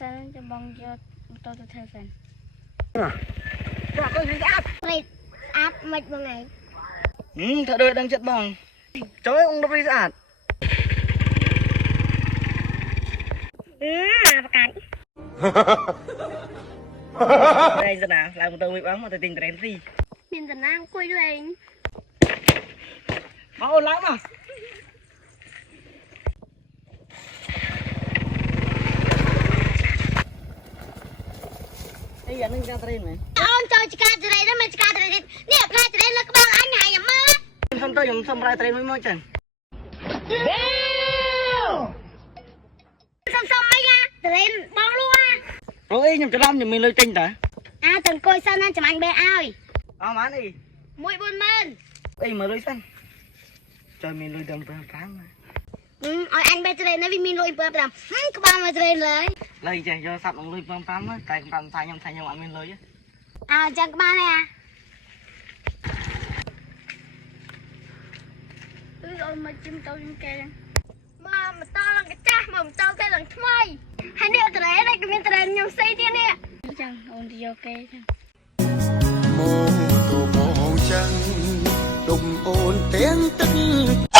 សិនចាំបងយកម៉ូតូទៅធ្វើសិន ចាកុយស្អាត ព្រៃស្អាតមិនបងឯង ធ្វើដូចដឹងចិត្តបងចូលអ៊ុងទៅស្អាត មកប្រកាស đây giờ nào làm một tờ bị bắn mà tôi tìm trend gì មានតាណាអង្គុយด้วยឯង máu lắm à đây giờ nâng cao trend này អូនចូលចកាចរៃទៅមិនចកាចរៃនេះផ្លែចរៃលើក្បាលអញហើយយ៉ាម៉ា xong tôi dùng xong lại trend mới môi chẳng សុំអីយ៉ាចរៃបងលូអា rồi nhầm cho lắm nhầm mình lôi trend ta អាទៅអង្គុយសិនណាចាំអញបេឲ្យ má đi 140,000 đây mà lôi xanh trời mình lôi đầm phán mà ឲ្យអញបេចរៃនេះវាមានលុយ7 5ក្បាលមកចរៃលើយ lôi chạy do sắp ông lôi phán á tại phán thay nhầm ăn mình lôi á អើចឹងក្បាលនេះអាអូនមកជិះម៉ូតូខ្ញុំគេមកម៉ូតូឡើងកាចាស់មកម៉ូតូគេឡើងថ្មីហើយនេះចរៃនេះក៏មានចរៃខ្ញុំស្អីទៀតនេះចឹងអូនទៅយកគេចឹង mô tô mong chân đùng ôn tiếng tích